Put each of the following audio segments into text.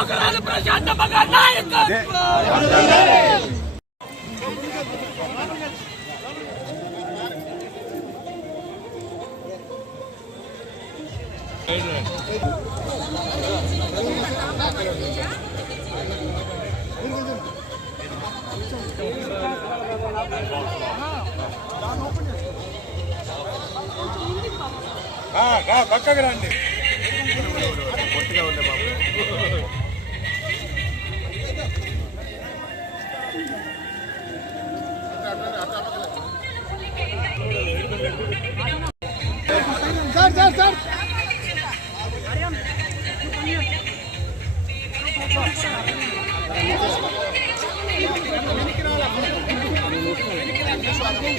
ప్రజా సేవకురాలు ప్రశాంత మగ నాయకత్వం పక్కకి రండి.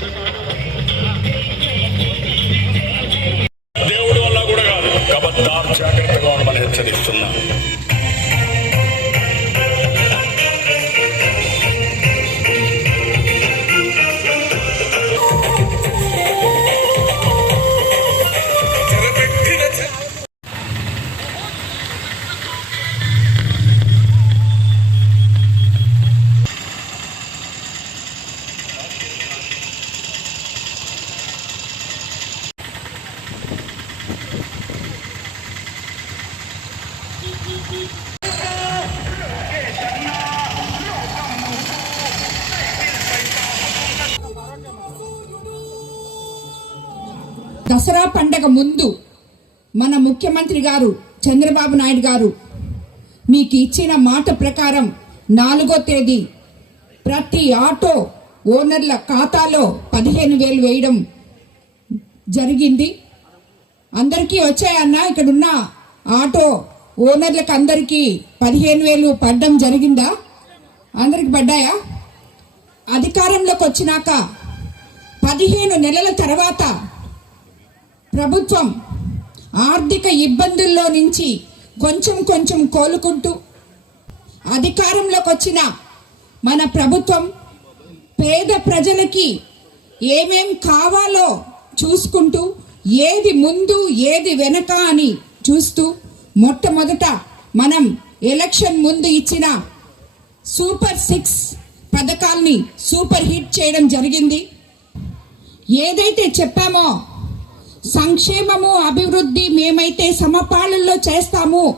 దేవుడి దసరా పండగ ముందు మన ముఖ్యమంత్రి గారు చంద్రబాబు నాయుడు గారు మీకు ఇచ్చిన మాట ప్రకారం నాలుగో తేదీ ప్రతి ఆటో ఓనర్ల ఖాతాలో పదిహేను వేలు వేయడం జరిగింది. అందరికీ వచ్చాయన్నా ఇక్కడున్న ఆటో ఓనర్లకు అందరికీ పదిహేను వేలు పడ్డం జరిగిందా? అందరికి పడ్డాయా? అధికారంలోకి వచ్చినాక పదిహేను నెలల తర్వాత ప్రభుత్వం ఆర్థిక ఇబ్బందుల్లో నుంచి కొంచెం కొంచెం కోలుకుంటూ అధికారంలోకి వచ్చిన మన ప్రభుత్వం పేద ప్రజలకి ఏమేం కావాలో చూసుకుంటూ ఏది ముందు ఏది వెనక అని చూస్తూ మొట్టమొదట మనం ఎలక్షన్ ముందు ఇచ్చిన సూపర్ సిక్స్ పథకాల్ని సూపర్ హిట్ చేయడం జరిగింది. ఏదైతే చెప్పామో సంక్షేమము అభివృద్ధి మేమైతే సమపాలనలో చేస్తాము.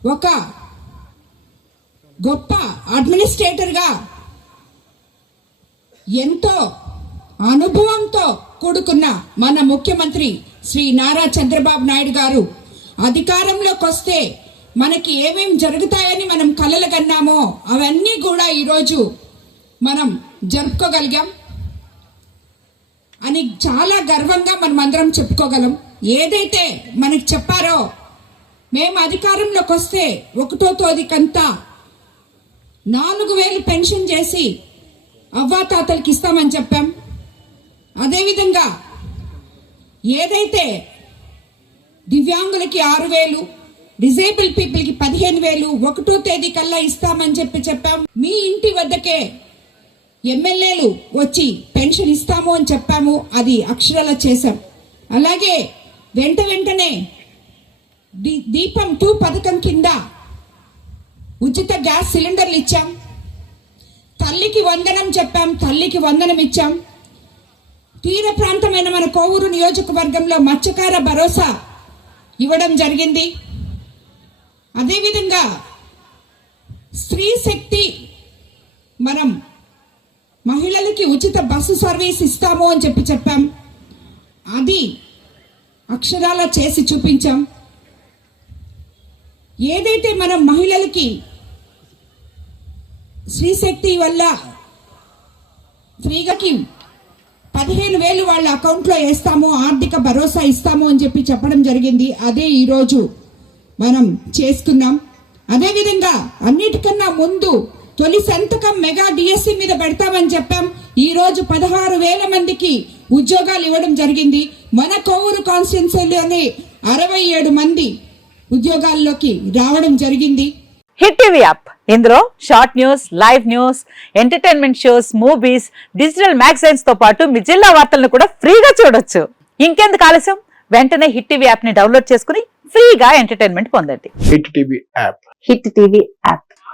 ఒక గొప్ప అడ్మినిస్ట్రేటర్గా ఎంతో అనుభవంతో కూడుకున్న మన ముఖ్యమంత్రి శ్రీ నారా చంద్రబాబు నాయుడు గారు అధికారంలోకి వస్తే మనకి ఏమేం జరుగుతాయని మనం కలలు కన్నామో అవన్నీ కూడా ఈరోజు మనం జరుపుకోగలిగాం. అని చాలా గర్వంగా మనం అందరం చెప్పుకోగలం. ఏదైతే మనకి చెప్పారో మేము అధికారంలోకి వస్తే ఒకటో తోదికంతా నాలుగు వేలు పెన్షన్ చేసి అవ్వాతాతలకి ఇస్తామని చెప్పాం. అదేవిధంగా ఏదైతే దివ్యాంగులకి ఆరు వేలు డిజేబుల్ పీపుల్కి పదిహేను వేలు ఒకటో తేదీ కల్లా ఇస్తామని చెప్పి చెప్పాం. మీ ఇంటి వద్దకే ఎమ్మెల్యేలు వచ్చి పెన్షన్ ఇస్తాము అని చెప్పాము అది అక్షరాల చేశాం. అలాగే వెంట వెంటనే దీపం టూ పథకం కింద ఉచిత గ్యాస్ సిలిండర్లు ఇచ్చాం. తల్లికి వందనం చెప్పాం తల్లికి వందనం ఇచ్చాం. తీర ప్రాంతమైన మన కోవూరు నియోజకవర్గంలో మత్స్యకార భరోసా ఇవ్వడం జరిగింది. అదేవిధంగా స్త్రీ శక్తి మనం మహిళలకి ఉచిత బస్సు సర్వీస్ ఇస్తాము అని చెప్పి చెప్పాం. అది అక్షరాల చేసి చూపించాం. ఏదైతే మనం మహిళలకి శ్రీశక్తి వల్ల ఫ్రీగాకి పదిహేను వేలు వాళ్ళ అకౌంట్లో వేస్తాము ఆర్థిక భరోసా ఇస్తాము అని చెప్పి చెప్పడం జరిగింది. అదే ఈరోజు మనం చేసుకున్నాం. అదేవిధంగా అన్నిటికన్నా ముందు తొలి సంతకం మెగా డిఎస్సి మీద పెడతామని చెప్పాం. ఈ రోజు పదహారు వేల మందికి ఉద్యోగాలు ఇవ్వడం జరిగింది. మన కోవూరు కాన్స్టిట్యున్సీలోనే అరవై ఏడు మంది ఉద్యోగాల్లోకి రావడం జరిగింది. Hit TV app. ఇందులో short news live news entertainment shows movies digital మ్యాగజైన్స్తో పాటు మీ జిల్లా వార్తలను కూడా ఫ్రీగా చూడొచ్చు. ఇంకెందుకు ఆలస్యం? వెంటనే హిట్ టీవీ యాప్ని డౌన్లోడ్ చేసుకుని ఫ్రీగా ఎంటర్టైన్మెంట్ పొందండి. Hit TV app. Hit TV app.